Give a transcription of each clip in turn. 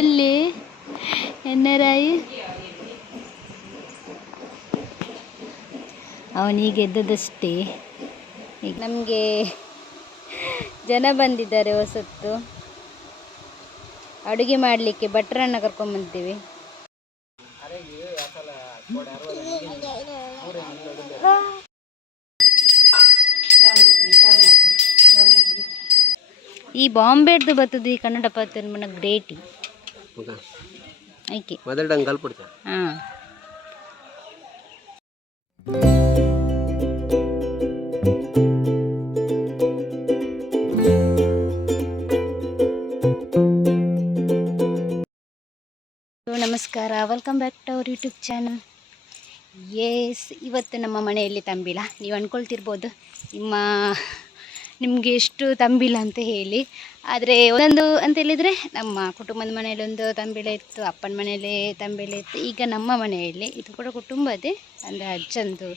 ಒಳ್ಳೆ ಎಣ್ಣೆರಾಯಿ ಅವನೀಗ ಎದ್ದದಷ್ಟೇ. ಈಗ ನಮಗೆ ಜನ ಬಂದಿದ್ದಾರೆ ಹೊಸತ್ತು. ಅಡುಗೆ ಮಾಡಲಿಕ್ಕೆ ಭಟ್ರನ್ನ ಕರ್ಕೊಂಡ್ಬಂದಿದ್ದೇವೆ. ಈ ಬಾಂಬೆಡ್ದು ಬರ್ತದೆ ಈ ಕನ್ನಡ ಪತ್ರ ಮನ ಗ್ರೇಟಿ ಐಕೆ ಹಾಂ. ನಮಸ್ಕಾರ, welcome back to our YouTube channel. ಇವತ್ತು ನಮ್ಮ ಮನೆಯಲ್ಲಿ ತಂಬಿಲ. ನೀವು ಅಂದ್ಕೊಳ್ತಿರ್ಬೋದು ನಿಮಗೆ ಎಷ್ಟು ತಂಬಿಲ ಅಂತ ಹೇಳಿ. ಆದರೆ ಒಂದೊಂದು ಅಂತ ಹೇಳಿದರೆ ನಮ್ಮ ಕುಟುಂಬದ ಮನೆಯಲ್ಲಿ ಒಂದು ತಂಬಿಲ ಇತ್ತು, ಅಪ್ಪನ ಮನೆಯಲ್ಲಿ ತಂಬಿಲ ಇತ್ತು. ಈಗ ನಮ್ಮ ಮನೆಯಲ್ಲಿ ಇದು ಕೂಡ ಕುಟುಂಬದೇ, ಅಂದರೆ ಅಜ್ಜಂದು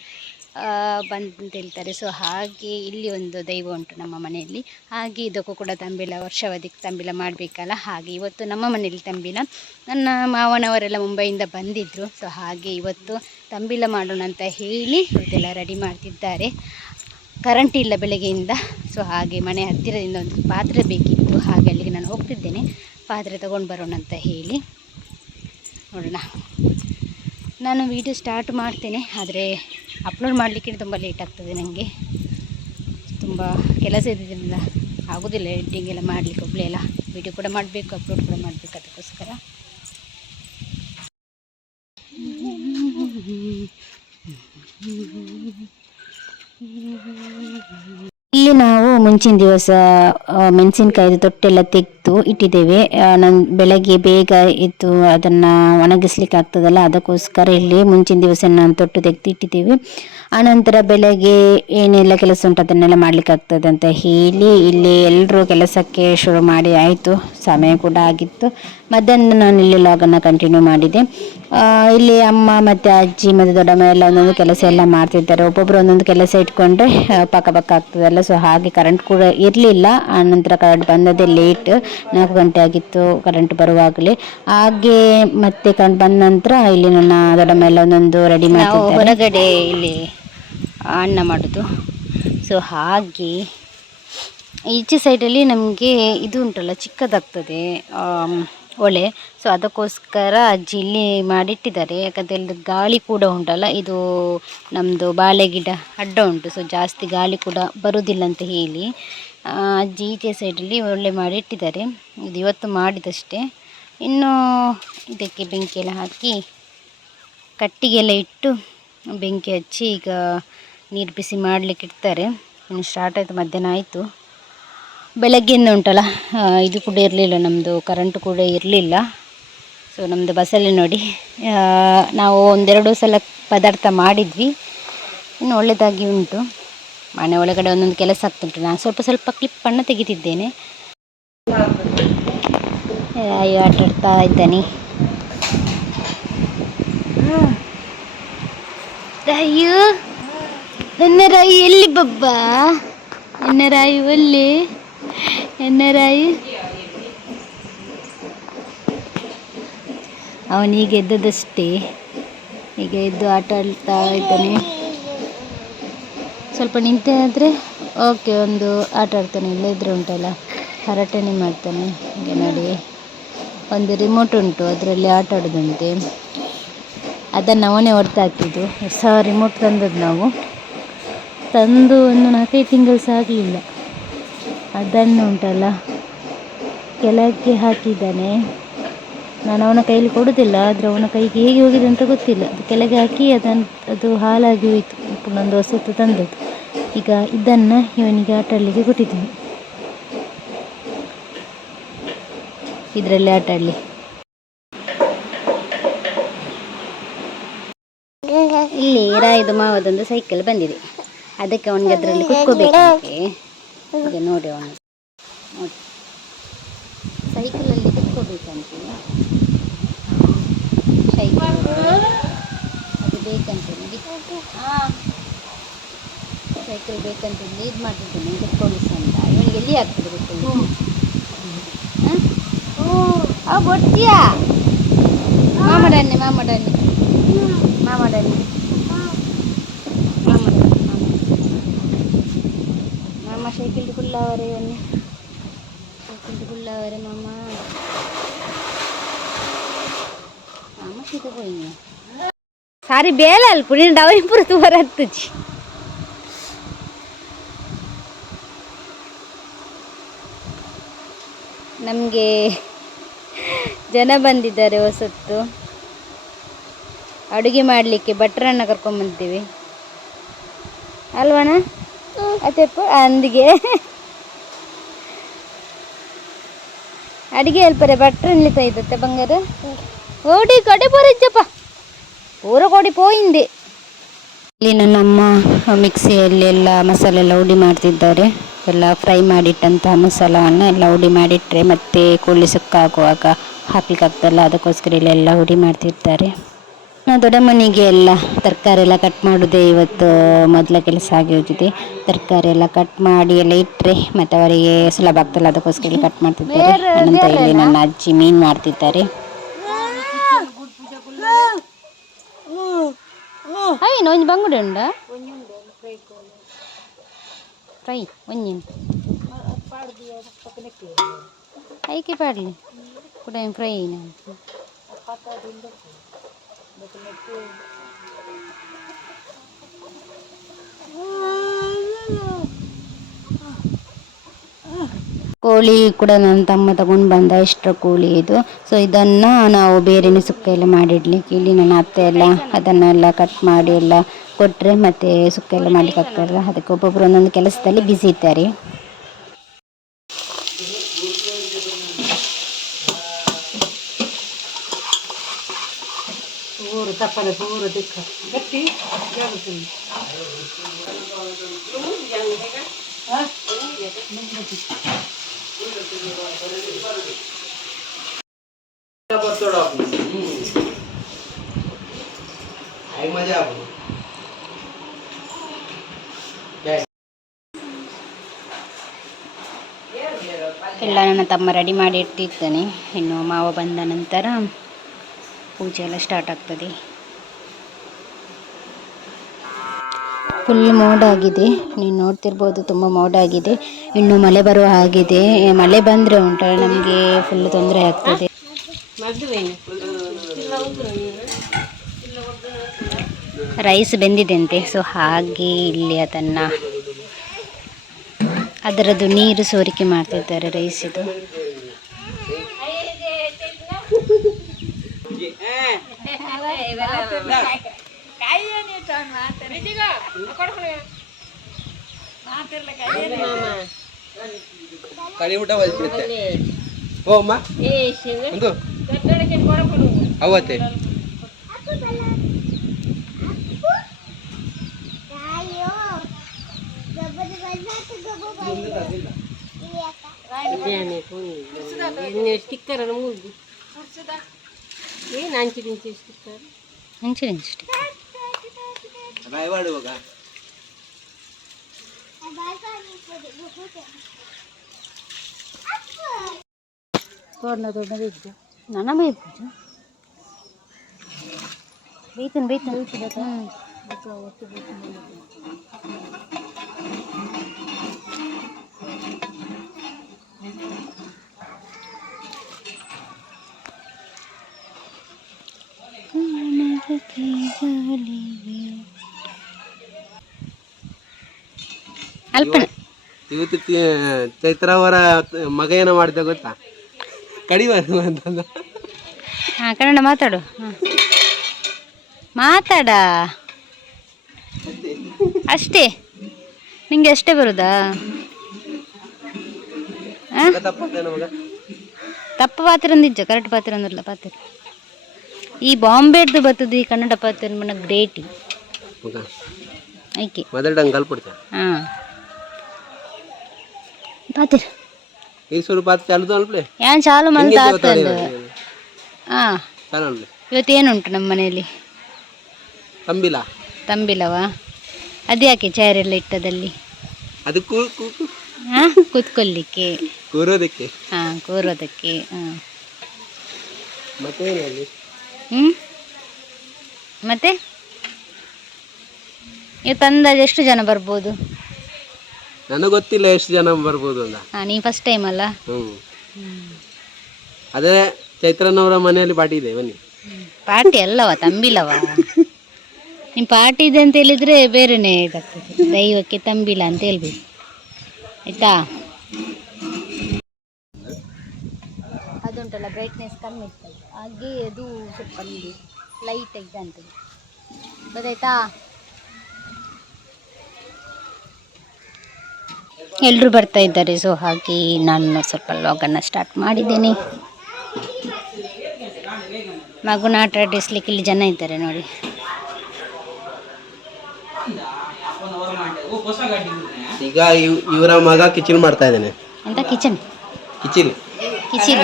ಬಂದು ಹೇಳ್ತಾರೆ. ಸೊ ಹಾಗೆ ಇಲ್ಲಿ ಒಂದು ದೈವ ಉಂಟು ನಮ್ಮ ಮನೆಯಲ್ಲಿ. ಹಾಗೆ ಇದಕ್ಕೂ ಕೂಡ ತಂಬಿಲ, ವರ್ಷಾವಧಿಗೆ ತಂಬಿಲ ಮಾಡಬೇಕಲ್ಲ. ಹಾಗೆ ಇವತ್ತು ನಮ್ಮ ಮನೆಯಲ್ಲಿ ತಂಬಿಲ. ನನ್ನ ಮಾವನವರೆಲ್ಲ ಮುಂಬೈಯಿಂದ ಬಂದಿದ್ದರು. ಸೊ ಹಾಗೆ ಇವತ್ತು ತಂಬಿಲ ಮಾಡೋಣ ಅಂತ ಹೇಳಿ ಇವತ್ತೆಲ್ಲ ರೆಡಿ ಮಾಡ್ತಿದ್ದಾರೆ. ಕರೆಂಟ್ ಇಲ್ಲ ಬೆಳಗ್ಗೆಯಿಂದ. ಸೊ ಹಾಗೆ ಮನೆ ಹತ್ತಿರದಿಂದ ಒಂದು ಪಾತ್ರೆ ಬೇಕಿತ್ತು, ಹಾಗೆ ಅಲ್ಲಿಗೆ ನಾನು ಹೋಗ್ತಿದ್ದೇನೆ. ಪಾತ್ರೆ ತೊಗೊಂಡು ಬರೋಣ ಅಂತ ಹೇಳಿ. ನೋಡೋಣ, ನಾನು ವೀಡಿಯೋ ಸ್ಟಾರ್ಟ್ ಮಾಡ್ತೇನೆ, ಆದರೆ ಅಪ್ಲೋಡ್ ಮಾಡಲಿಕ್ಕೆ ತುಂಬ ಲೇಟ್ ಆಗ್ತದೆ. ನನಗೆ ತುಂಬ ಕೆಲಸ ಇದ್ದಿದ್ದರಿಂದ ಆಗೋದಿಲ್ಲ ಎಡಿಟಿಂಗ್ ಎಲ್ಲ ಮಾಡಲಿಕ್ಕೆ. ಒಬ್ಬಳೇ ಎಲ್ಲ ವೀಡಿಯೋ ಕೂಡ ಮಾಡಬೇಕು, ಅಪ್ಲೋಡ್ ಕೂಡ ಮಾಡಬೇಕು. ಅದಕ್ಕೋಸ್ಕರ ಇಲ್ಲಿ ನಾವು ಮುಂಚಿನ ದಿವಸ ಮೆಣಸಿನಕಾಯಿದು ತೊಟ್ಟೆಲ್ಲ ತೆಗೆದು ಇಟ್ಟಿದ್ದೇವೆ. ನಾನು ಬೆಳಗ್ಗೆ ಬೇಗ ಇತ್ತು ಅದನ್ನು ಒಣಗಿಸ್ಲಿಕ್ಕೆ ಆಗ್ತದಲ್ಲ, ಅದಕ್ಕೋಸ್ಕರ ಇಲ್ಲಿ ಮುಂಚಿನ ದಿವಸ ನಾನು ತೊಟ್ಟು ತೆಗೆದು ಇಟ್ಟಿದ್ದೇವೆ. ಆನಂತರ ಬೆಳಗ್ಗೆ ಏನೆಲ್ಲ ಕೆಲಸ ಉಂಟು ಅದನ್ನೆಲ್ಲ ಮಾಡಲಿಕ್ಕೆ ಆಗ್ತದೆ ಅಂತ ಹೇಳಿ ಇಲ್ಲಿ ಎಲ್ಲರೂ ಕೆಲಸಕ್ಕೆ ಶುರು ಮಾಡಿ ಆಯಿತು. ಸಮಯ ಕೂಡ ಆಗಿತ್ತು. ಮಧ್ಯಾಹ್ನ ನಾನು ಇಲ್ಲಿ ಲಾಗನ್ನು ಕಂಟಿನ್ಯೂ ಮಾಡಿದೆ. ಇಲ್ಲಿ ಅಮ್ಮ ಮತ್ತು ಅಜ್ಜಿ ಮತ್ತು ದೊಡ್ಡಮ್ಮ ಎಲ್ಲ ಒಂದೊಂದು ಕೆಲಸ ಎಲ್ಲ ಮಾಡ್ತಿದ್ದಾರೆ. ಒಬ್ಬೊಬ್ಬರು ಒಂದೊಂದು ಕೆಲಸ ಇಟ್ಕೊಂಡ್ರೆ ಪಕ್ಕ ಆಗ್ತದಲ್ಲ. ಸೊ ಹಾಗೆ ಕರೆಂಟ್ ಕೂಡ ಇರಲಿಲ್ಲ. ಆನಂತರ ಕರೆಂಟ್ ಬಂದದೇ ಲೇಟ್, 4 ಗಂಟೆ ಆಗಿತ್ತು ಕರೆಂಟ್ ಬರುವಾಗಲೇ. ಹಾಗೆ ಮತ್ತೆ ಕರೆಂಟ್ ಬಂದ ನಂತರ ಇಲ್ಲಿ ನನ್ನ ದೊಡ್ಡಮ್ಮ ಎಲ್ಲ ಒಂದೊಂದು ರೆಡಿ ಮಾಡ್ತಿದ್ದಾರೆ. ಹೊರಗಡೆ ಇಲ್ಲಿ ಅನ್ನ ಮಾಡೋದು. ಸೊ ಹಾಗೆ ಈಚೆ ಸೈಡಲ್ಲಿ ನಮಗೆ ಇದು ಉಂಟಲ್ಲ, ಚಿಕ್ಕದಾಗ್ತದೆ ಒಲೆ. ಸೊ ಅದಕ್ಕೋಸ್ಕರ ಅಜ್ಜಿ ಇಲ್ಲಿ ಮಾಡಿಟ್ಟಿದ್ದಾರೆ. ಯಾಕಂದರೆ ಗಾಳಿ ಕೂಡ ಉಂಟಲ್ಲ, ಇದು ನಮ್ಮದು ಬಾಳೆ ಗಿಡ ಅಡ್ಡ ಉಂಟು. ಸೊ ಜಾಸ್ತಿ ಗಾಳಿ ಕೂಡ ಬರುವುದಿಲ್ಲ ಅಂತ ಹೇಳಿ ಅಜ್ಜಿ ಈಚೆ ಸೈಡಲ್ಲಿ ಒಳ್ಳೆ ಮಾಡಿಟ್ಟಿದ್ದಾರೆ. ಇದು ಇವತ್ತು ಮಾಡಿದಷ್ಟೇ. ಇನ್ನು ಇದಕ್ಕೆ ಬೆಂಕಿಯೆಲ್ಲ ಹಾಕಿ ಕಟ್ಟಿಗೆಲ್ಲ ಇಟ್ಟು ಬೆಂಕಿ ಹಚ್ಚಿ ಈಗ ನೀರು ಬಿಸಿ ಮಾಡಲಿಕ್ಕೆ ಇಡ್ತಾರೆ. ಇನ್ನು ಸ್ಟಾರ್ಟ್ ಆಯಿತು, ಮಧ್ಯಾಹ್ನ ಆಯಿತು. ಬೆಳಗ್ಗೆಯಿಂದ ಉಂಟಲ್ಲ, ಇದು ಕೂಡ ಇರಲಿಲ್ಲ, ನಮ್ಮದು ಕರೆಂಟು ಕೂಡ ಇರಲಿಲ್ಲ. ಸೊ ನಮ್ಮದು ಬಸಳೆ ನೋಡಿ, ನಾವು 1-2 ಸಲ ಪದಾರ್ಥ ಮಾಡಿದ್ವಿ. ಇನ್ನು ಒಳ್ಳೆಯದಾಗಿ ಉಂಟು. ಮನೆ ಒಳಗಡೆ ಒಂದೊಂದು ಕೆಲಸ ಆಗ್ತುಂಟು. ನಾನು ಸ್ವಲ್ಪ ಕ್ಲಿಪ್ಪನ್ನು ತೆಗಿತಿದ್ದೇನೆ. ರಾಯು ಆಟ ಆಡ್ತಾ ಇದ್ದಾನೆ. ರಾಯು, ನನ್ನ ರಾಯು ಎಲ್ಲಿ ಬಬ್ಬಾ? ಎನ್ನ ರಾಯು ಒಳ್ಳೆ ಎನ್ನ ರಾಯು. ಅವನೀಗ ಎದ್ದದಷ್ಟೇ. ಈಗ ಎದ್ದು ಆಟ ಆಡ್ತಾ ಇದ್ದಾನೆ. ಸ್ವಲ್ಪ ನಿಂತೆ ಆದರೆ ಓಕೆ, ಒಂದು ಆಟ ಆಡ್ತಾನೆ. ಇಲ್ಲದ್ರೆ ಉಂಟಲ್ಲ ಹರಟೆನೇ ಮಾಡ್ತಾನೆ. ಹೀಗೆ ನೋಡಿ, ಒಂದು ರಿಮೋಟ್ ಉಂಟು, ಅದರಲ್ಲಿ ಆಟ ಆಡೋದಂತೆ. ಅದನ್ನು ಅವನೇ ಹೊರತಾಕಿದ್ದು. ಹೊಸ ರಿಮೋಟ್ ತಂದದ್ದು ನಾವು. ತಂದು ಒಂದು 4-5 ತಿಂಗಳು ಸಹ ಆಗಲಿಲ್ಲ. ಅದನ್ನು ಉಂಟಲ್ಲ ಕೆಳಗೆ ಹಾಕಿದ್ದಾನೆ. ನಾನು ಅವನ ಕೈಲಿ ಕೊಡೋದಿಲ್ಲ, ಆದರೆ ಅವನ ಕೈಗೆ ಹೇಗೆ ಹೋಗಿದೆ ಅಂತ ಗೊತ್ತಿಲ್ಲ. ಅದು ಕೆಳಗೆ ಹಾಕಿ ಅದು ಹಾಳಾಗಿ ಹೋಯಿತು. ಇನ್ನೊಂದು ಹೊಸತು ತಂದದ್ದು. ಈಗ ಇದನ್ನು ಇವನಿಗೆ ಆಟ ಆಡಲಿಕ್ಕೆ ಕೊಟ್ಟಿದ್ದೀನಿ. ಇದರಲ್ಲಿ ಆಟ ಆಡಲಿ. ಇಲ್ಲಿ ರಾಯದು ಮಾವದೊಂದು ಸೈಕಲ್ ಬಂದಿದೆ. ಅದಕ್ಕೆ ಅವನಿಗೆ ಅದರಲ್ಲಿ ಕುತ್ಕೋಬೇಕಂತೆ. ಈಗ ನೋಡಿ, ಅವನು ನೋಡಿ ಸೈಕಲಲ್ಲಿ ಕುತ್ಕೋಬೇಕಂತೆ. ಸೈಕಲ್ ಅದು ಬೇಕಂತ ಸೈಕಲ್ ಬೇಕಂತ ಇದು ಮಾಡ್ತಿದ್ದೇನೆ, ಕುತ್ಕೊಳ್ಳಿಸಿ ಅಂತ. ಇವನಿಗೆ ಎಲ್ಲಿ ಆಗ್ತದೆ ಗೊತ್ತಿಲ್ಲ. ಬೊಟ್ಟಿಯಾ ಮಾಮಡನ್ನಿ ಮಾಮಡನ್ನಿ ಮಾಮಡನ್ನಿ ಮಾಮ ಸೈಕಲ್ ಕುಳ್ಳವರೆ ಬನ್ನಿ ಸೈಕಲ್ ಕುಳ್ಳವರೆ ಮಾಮ ಮಾಮ ಸೀತೆ ಹೋಯ್ನಿ ಸಾರಿ ಬೇಲೆ ಅಲ್ಪ ನೀನು ಡವರಿ ಪುರತು ಬರತ್ತುಜಿ ನಮಗೆ ಜನ ಬಂದಿದ್ದಾರೆ ಹೊಸತ್ತು ಅಡುಗೆ ಮಾಡಲಿಕ್ಕೆ ಭಟ್ರನ್ನ ಕರ್ಕೊಂಬಂದಿದ್ದೀವಿ ಅಲ್ವಣ್ಣ ಅತ್ತೆಪ್ಪ ಅಂದಿಗೆ ಅಡಿಗೆ ಹೆಲ್ಪರೆ ಭಟ್ರನ್ಲಿ ತೈದತ್ತೆ ಬಂಗಾರ ಓಡಿ ಕಡೆ ಪೋರಿಜ್ಜಪ್ಪ ಊರ ಕೊಡಿ ಪೋಯಿಂದೆ ಇಲ್ಲಿ ನನ್ನಮ್ಮ ಮಿಕ್ಸಿಯಲ್ಲಿ ಎಲ್ಲ ಮಸಾಲೆ ಎಲ್ಲ ಹುಡಿ ಮಾಡ್ತಿದ್ದಾರೆ ಎಲ್ಲ ಫ್ರೈ ಮಾಡಿಟ್ಟಂತಹ ಮಸಾಲವನ್ನು ಎಲ್ಲ ಹುಡಿ ಮಾಡಿಟ್ಟರೆ ಮತ್ತೆ ಕೋಳಿ ಸುಕ್ಕ ಹಾಕುವಾಗ ಹಾಕ್ಲಿಕ್ಕಾಗ್ತಲ್ಲ ಅದಕ್ಕೋಸ್ಕರ ಇಲ್ಲೆಲ್ಲ ಹುಡಿ ಮಾಡ್ತಿರ್ತಾರೆ ದೊಡ್ಡಮ್ಮನಿಗೆ ಎಲ್ಲ ತರಕಾರಿ ಎಲ್ಲ ಕಟ್ ಮಾಡೋದೇ ಇವತ್ತು ಮೊದಲ ಕೆಲಸ ಆಗಿರುತ್ತದೆ ತರಕಾರಿ ಎಲ್ಲ ಕಟ್ ಮಾಡಿ ಎಲ್ಲ ಇಟ್ಟರೆ ಮತ್ತು ಅವರಿಗೆ ಸುಲಭ ಆಗ್ತಲ್ಲ ಅದಕ್ಕೋಸ್ಕರ ಕಟ್ ಮಾಡ್ತಿದ್ದಾರೆ ಅನಂತರ ಇಲ್ಲಿ ನನ್ನ ಅಜ್ಜಿ ಮೀನು ಮಾಡ್ತಿದ್ದಾರೆ ಅಯ್ಯೋ ಒಂಜಿ ಬಂಗುಡೆ ಉಂಡ ಫ್ರೈ ಒಂಜಿ ಐಕೆ ಪಾಡಲಿ ಕೂಡ ಫ್ರೈ ಕೋಳಿ ಕೂಡ ನನ್ನ ತಮ್ಮ ತಗೊಂಡು ಬಂದ ಎಕ್ಸ್ಟ್ರಾ ಕೋಳಿ ಇದು ಸೊ ಇದನ್ನು ನಾವು ಬೇರೆನೇ ಸುಕ್ಕ ಎಲ್ಲ ಮಾಡಿಡ್ಲಿಕ್ಕೆ ಇಲ್ಲಿ ನನ್ನ ಅತ್ತೆ ಎಲ್ಲ ಅದನ್ನೆಲ್ಲ ಕಟ್ ಮಾಡಿ ಎಲ್ಲ ಕೊಟ್ಟರೆ ಮತ್ತೆ ಸುಕ್ಕ ಎಲ್ಲ ಮಾಡ್ಲಿಕ್ಕೆ ಆಗ್ತಾರಲ್ಲ ಅದಕ್ಕೆ ಒಬ್ಬೊಬ್ಬರು ಒಂದೊಂದು ಕೆಲಸದಲ್ಲಿ ಬ್ಯುಸಿ ಇದ್ದಾರೆ ಎಲ್ಲ ನನ್ನ ತಮ್ಮ ರೆಡಿ ಮಾಡಿ ಇಟ್ಟಿದ್ದಾನೆ ಇನ್ನು ಮಾವ ಬಂದ ನಂತರ ಪೂಜೆ ಎಲ್ಲ ಸ್ಟಾರ್ಟ್ ಆಗ್ತದೆ ಫುಲ್ ಮೋಡ ಆಗಿದೆ ನೀವು ನೋಡ್ತಿರ್ಬೋದು ತುಂಬ ಮೋಡ ಆಗಿದೆ ಇನ್ನು ಮಳೆ ಬರುವ ಹಾಗಿದೆ ಮಳೆ ಬಂದರೆ ಉಂಟಲ್ಲ ನಮಗೆ ಫುಲ್ ತೊಂದರೆ ಆಗ್ತದೆ ರೈಸ್ ಬೆಂದಿದೆಂತೆ ಸೊ ಹಾಗೆ ಇಲ್ಲಿ ಅದರದ್ದು ನೀರು ಸೋರಿಕೆ ಮಾಡ್ತಿದ್ದಾರೆ ರೈಸ್ ಇದು ಕಡಿ ಊಟ ಬಂದ್ಬಿಡುತ್ತೆ ಓ ಅಮ್ಮ ಒಂದು ಅವತ್ತೆ ಸ್ಟಿಕ್ಕರ್ ಏನು ಅಂಚಿ ಸ್ಟಿಕ್ಕರ್ ರಾಯವಾಡುವಾಗ ದೊಡ್ಡದಿದ್ದು ನನ್ನ ಬೇಯ್ತು ಅಲ್ಪನೆ ಇವತ್ತು ಚೈತ್ರ ಅವರ ಮಗ ಏನೋ ಮಾಡಿದ ಗೊತ್ತಾ ಕಡಿಬಾರ್ದು ಅಂತಂದ ಕನ್ನಡ ಮಾತಾಡು ಮಾತಾಡ ಅಷ್ಟೇ ನಿಂಗೆ ಅಷ್ಟೇ ಬರುದಾ ತಪ್ಪ ಪಾತ್ರ ನಿಜ ಕರೆಕ್ಟ್ ಪಾತ್ರ ಅಂದ್ರಲ್ಲ ಪಾತ್ರ ಈ ಬಾಂಬೆಡ್ದು ಬರ್ತದೆ ಈ ಕನ್ನಡ ಪಾತ್ರ ಮನ ಗ್ರೇಟ್ ಐಕೆ ಹಾಂ ಪಾತ್ರ ಏನ್ ಚಾಲು ಮಂತ ಆಗ್ತದೆ ಹಾಂ ಇವತ್ತೇನುಂಟು ನಮ್ಮ ಮನೆಯಲ್ಲಿ ತಂಬಿಲವಾ ಅದು ಯಾಕೆ ಚೇರ್ ಎಲ್ಲ ಇಟ್ಟದಲ್ಲಿ ಹಾಂ ಕೂತ್ಕೊಳ್ಳಿಕ್ಕೆ ಕೂರೋದಕ್ಕೆ ಹಾಂ ಕೂರೋದಕ್ಕೆ ಹಾಂ ಮತ್ತೆ ಏನಲ್ಲಿ ಹ್ಞೂ ಮತ್ತೆ ಇವತ್ತು ಅಂದಾಜು ಎಷ್ಟು ಜನ ಬರ್ಬೋದು? ನನಗೆ ಗೊತ್ತಿಲ್ಲ ಎಷ್ಟು ಜನ ಬರ್ಬೋದು ಅಂತ. ಹಾಂ, ನೀವು ಫಸ್ಟ್ ಟೈಮ್ ಅಲ್ಲ? ಹ್ಞೂ ಅದೇ ಚೈತ್ರನವರ ಮನೆಯಲ್ಲಿ ಪಾರ್ಟಿ ಇದೆ, ಬನ್ನಿ. ಪಾರ್ಟಿ ಅಲ್ಲವ, ತಂಬಿಲವ. ನಿಮ್ಮ ಪಾರ್ಟಿ ಇದೆ ಅಂತ ಹೇಳಿದರೆ ಬೇರೆನೇ ಇದಾಗ್ತದೆ. ದೈವಕ್ಕೆ ತಂಬಿಲ ಅಂತ ಹೇಳ್ಬೇಕು, ಆಯಿತಾ? ಅದುಂಟಲ್ಲ ಬ್ರೈಟ್ನೆಸ್ ಕಮ್ಮಿ ಇರ್ತದೆ, ಹಾಗೆ ಅದು ಸ್ವಲ್ಪ ಲೈಟ್ ಇದಂತದೆ, ಗೊತ್ತಾಯ್ತಾ? ಎಲ್ಲರೂ ಬರ್ತಾ ಇದ್ದಾರೆ, ಸೊ ಹಾಗೆ ನಾನು ಸ್ವಲ್ಪ ಲಾಗನ್ನು ಸ್ಟಾರ್ಟ್ ಮಾಡಿದ್ದೇನೆ. ಮಗುನ ಆಟ ಆಡಿಸ್ಲಿಕ್ಕೆ ಇಲ್ಲಿ ಜನ ಇದ್ದಾರೆ ನೋಡಿ. ಈಗ ಇವರ ಮಗ ಕಿಚನ್ ಮಾಡ್ತಾ ಇದ್ದಾನೆ. ಎಂತ ಕಿಚನ್? ಕಿಚಿನ್ ಕಿಚಿನ್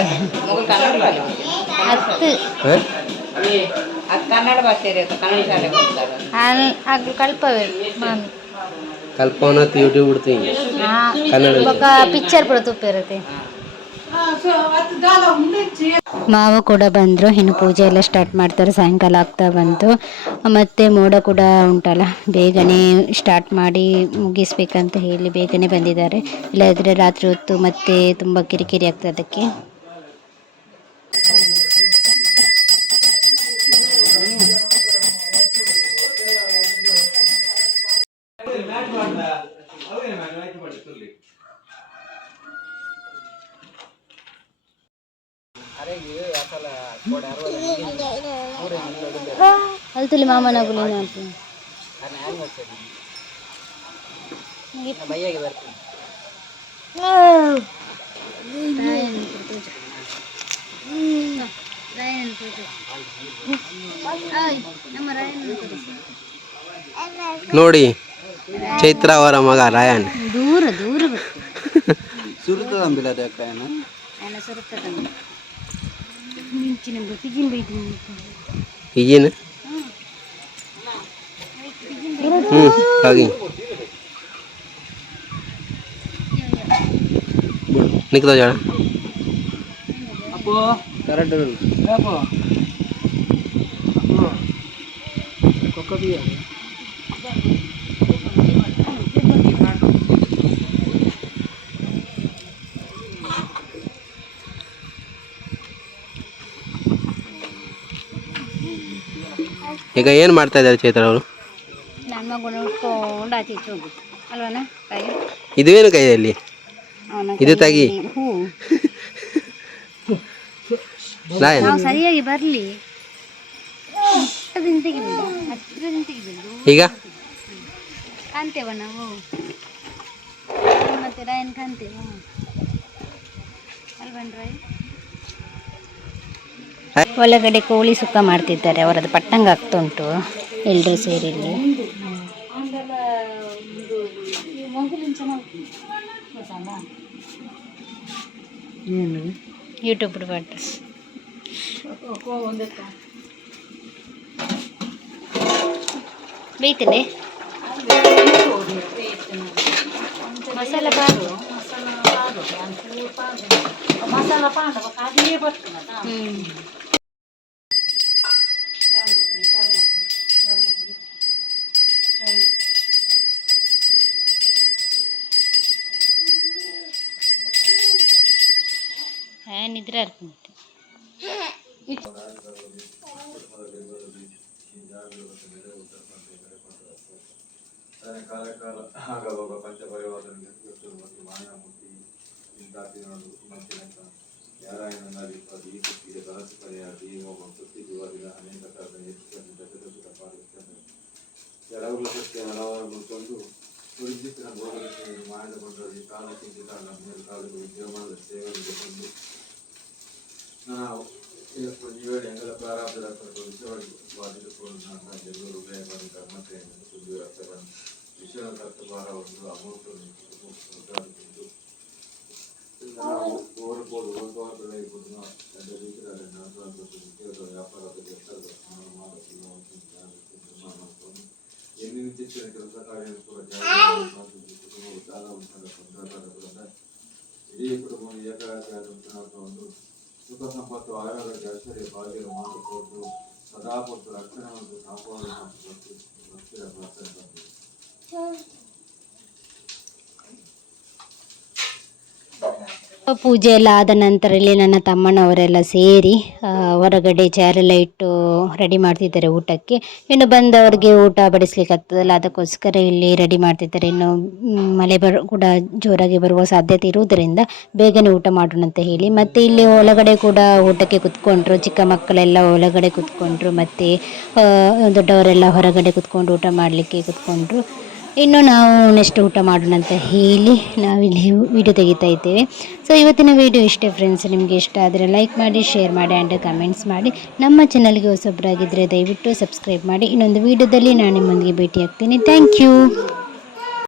ಅದು ಕಲ್ಪವೇ ಮಾಮಿ ಕಲ್ಪವನ್ನ ಯೂಟ್ಯೂಬ್ ಬಿಡ್ತೀನಿ ಪಿಕ್ಚರ್ ಕೂಡ ತುಪ್ಪ ಇರುತ್ತೆ. ಮಾವ ಕೂಡ ಬಂದರು, ಇನ್ನು ಪೂಜೆ ಎಲ್ಲ ಸ್ಟಾರ್ಟ್ ಮಾಡ್ತಾರೆ. ಸಾಯಂಕಾಲ ಆಗ್ತಾ ಬಂತು, ಮತ್ತು ಮೋಡ ಕೂಡ ಉಂಟಲ್ಲ, ಬೇಗನೆ ಸ್ಟಾರ್ಟ್ ಮಾಡಿ ಮುಗಿಸ್ಬೇಕಂತ ಹೇಳಿ ಬೇಗನೆ ಬಂದಿದ್ದಾರೆ. ಇಲ್ಲಾದರೆ ರಾತ್ರಿ ಹೊತ್ತು ಮತ್ತೆ ತುಂಬ ಕಿರಿಕಿರಿ ಆಗ್ತದೆ ಅದಕ್ಕೆ. ಅಲ್ತಲ್ಲಿ ಮಾಮನ ಗುಲಿನ ನೋಡಿ, ಚೈತ್ರ ಅವರ ಮಗ ರಾಯನ್. ದೂರ ದೂರ ಸುರುತ್ತದಂಬಿಲ್ಲ ಈಗಿನ ಹಾಗೆ ನಿಕ್ತ ಜಾಣ ಕರೆಂಟ್ ಈಗ ಏನು ಮಾಡ್ತಾ ಇದ್ದಾರೆ ಚೈತ್ರ ಅವರು? ನನ್ನ ಮಗನ ಉಟ್ಕೊಂಡು ಆಚೆ ಈಚೆ ಹೋಗುದು ಅಲ್ವನ ಕೈ. ಇದೇನು ಕೈಯಲ್ಲಿ? ಇದು ತೆಗಿ. ನಾವು ಸರಿಯಾಗಿ ಬರಲಿ, ಈಗ ಕಾಣ್ತೇವ ನಾವು, ಮತ್ತೆ ರಾಯನ್ ಕಾಣ್ತೇವ ಅಲ್ವನ್ ರಾಯ್? ಒಳಗಡೆ ಕೋಳಿ ಸುಕ್ಕ ಮಾಡ್ತಿದ್ದಾರೆ, ಅವರದ್ದು ಪಟ್ಟಂಗ ಆಗ್ತಾ ಉಂಟು ಎಲ್ಲರೂ ಸೇರಿ. ಯೂಟ್ಯೂಬ್ ಬಿಡ್ಬಾರ್ದು. ಬೇಯ್ತದೆ ಮಸಾಲ ಪಾಡು ನಿದ್ರೆ ಇರ್ತದೆ. ಕಾಲ ಕಾಲ ಆಗವಾಗ ಪಂಚಪರಿವಾರನಿಗೆ ಮತ್ತು ಮಾಯಾಮೂರ್ತಿ ಇಂತಾತಿನೋಡು ಮತ್ತಿನಕ ಯಾರಾಯಣನಲ್ಲಿ ಈ ಸುತ್ತಿಗೆ ತಲಸು ಪರಿಯಾಗಿ ಹೋಗುವ ಸುತ್ತಿ ಜೀವರಿನ ಅನೇಕ ಕಾಲದ ಹೆಚ್ಚಿನ ಜಗದ ಪಾಲಿಸುತ್ತದೆ. ಎರವುಲ ಸತ್ಯ ಹಲವಾರು ತಂದು ಸುರಿಜಿತ್ತಿನ ಬೋಧನೆಯನ್ನು ಮಾಡಿಕೊಂಡಲ್ಲಿ ಕಾಲ ಚಿಂತಿತಾಗ ಮೇಲೆ ಕಾಲಗಳು ಜೀವಮಾನದ ಸೇವೆಗಳಿಗೆ ಬಂದು ನಾವು ನೀವೇಳಿ ಎಂಗಳ ಪ್ರಾರಂಭದ ವಿಷಯವಾಗಿ ಬಾಧಿಸಿಕೊಂಡು ನನ್ನ ಬೆಂಗಳೂರು ಬೇಗವಾಗಿ ಧರ್ಮತೆಯನ್ನು ಸುದ್ದಿವಾರ್ತೆಗಳನ್ನು ವಿಷಯ ತತ್ವಭಾರ ಒಂದು ಅಮೂರ್ತವನ್ನು ನಾವು ಓಡಿಕೊಂಡು ಓದುವಾರಗಳಾಗಿಕೊಂಡು ಎಲ್ಲ ರೀತಿಯಲ್ಲಿ ವ್ಯಾಪಾರದ ಮಾಡಿಕೊಂಡು ಎಲ್ಲಿ ನಿಂತಿನ ಕೆಲಸ ಕಾರ್ಯಗಳು ಕೂಡ ಕುಟುಂಬವು ಸಾಲ ಉಂಟಾದ ಸಂದರ್ಭದ ಇಡೀ ಕುಟುಂಬ ಏಕಾಗ್ರ ಆದಂತಹ ಒಂದು ಸುಖ ಸಂಪತ್ತು ಆರೋಗ್ಯ ಐಶ್ವರ್ಯ ಭಾಗ್ಯದ ಮಾತು ಕೊಟ್ಟು ಸದಾ ಕೊಟ್ಟು ರಕ್ಷಣೆ ಮತ್ತು ಕಾಪಾಡು ಭಕ್ತಿಯ ಪ್ರಾರ್ಥನೆ ಬಂದಿದೆ. ಪೂಜೆ ಎಲ್ಲ ಆದ ನಂತರ ಇಲ್ಲಿ ನನ್ನ ತಮ್ಮನವರೆಲ್ಲ ಸೇರಿ ಹೊರಗಡೆ ಚೇರೆಲ್ಲ ಇಟ್ಟು ರೆಡಿ ಮಾಡ್ತಿದ್ದಾರೆ ಊಟಕ್ಕೆ. ಇನ್ನು ಬಂದವರಿಗೆ ಊಟ ಬಡಿಸ್ಲಿಕ್ಕೆ ಆಗ್ತದಲ್ಲ, ಅದಕ್ಕೋಸ್ಕರ ಇಲ್ಲಿ ರೆಡಿ ಮಾಡ್ತಿದ್ದಾರೆ. ಇನ್ನು ಮಳೆ ಕೂಡ ಜೋರಾಗಿ ಬರುವ ಸಾಧ್ಯತೆ ಇರುವುದರಿಂದ ಬೇಗನೆ ಊಟ ಮಾಡೋಣ ಅಂತ ಹೇಳಿ. ಮತ್ತು ಇಲ್ಲಿ ಒಳಗಡೆ ಕೂಡ ಊಟಕ್ಕೆ ಕುತ್ಕೊಂಡ್ರು, ಚಿಕ್ಕ ಮಕ್ಕಳೆಲ್ಲ ಒಳಗಡೆ ಕುತ್ಕೊಂಡ್ರು, ಮತ್ತು ದೊಡ್ಡವರೆಲ್ಲ ಹೊರಗಡೆ ಕುತ್ಕೊಂಡು ಊಟ ಮಾಡಲಿಕ್ಕೆ ಕುತ್ಕೊಂಡ್ರು. ಇನ್ನು ನಾವು ನೆಕ್ಸ್ಟ್ ಊಟ ಮಾಡೋಣ ಅಂತ ಹೇಳಿ ನಾವಿಲ್ಲಿ ವಿಡಿಯೋ ತೆಗಿತಾ ಇದ್ದೇವೆ. ಸೊ ಇವತ್ತಿನ ವಿಡಿಯೋ ಇಷ್ಟೇ ಫ್ರೆಂಡ್ಸ್. ನಿಮಗೆ ಇಷ್ಟ ಆದರೆ ಲೈಕ್ ಮಾಡಿ, ಶೇರ್ ಮಾಡಿ ಆ್ಯಂಡ್ ಕಮೆಂಟ್ಸ್ ಮಾಡಿ. ನಮ್ಮ ಚಾನಲ್ಗೆ ಹೊಸಬ್ರಾಗಿದ್ದರೆ ದಯವಿಟ್ಟು ಸಬ್ಸ್ಕ್ರೈಬ್ ಮಾಡಿ. ಇನ್ನೊಂದು ವಿಡಿಯೋದಲ್ಲಿ ನಾನು ನಿಮ್ಮೊಂದಿಗೆ ಭೇಟಿ ಆಗ್ತೀನಿ. Thank you.